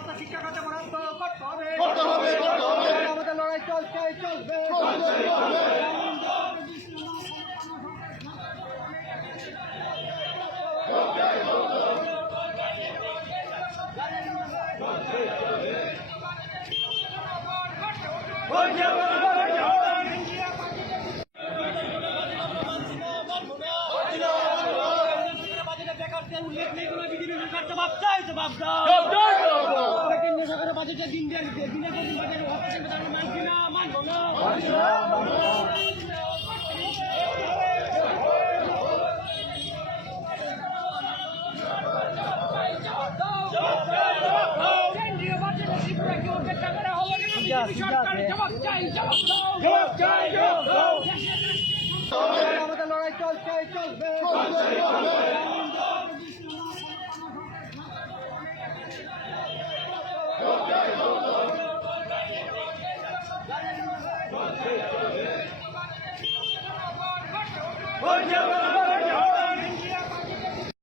বার্তা শিক্ষা খাতে বরাদ্দ করতে হবে। করতে হবে করতে হবে। আমাদের লড়াই চলছে চলবে। চলছে, চলবে। উল্লেখ নেই কোনো বিজেপি সরকার জবাব চাই জবাব দাও জবাব দাও, জবাব দাও। কেন্দ্রীয় সরকারের বাজেটে দিন দিন দিনে দিন বাজেট অপারেশন মানছি না মানবো না কেন্দ্রীয় বাজেটে ত্রিপুরাকে উপেক্ষা চলছে। Hoy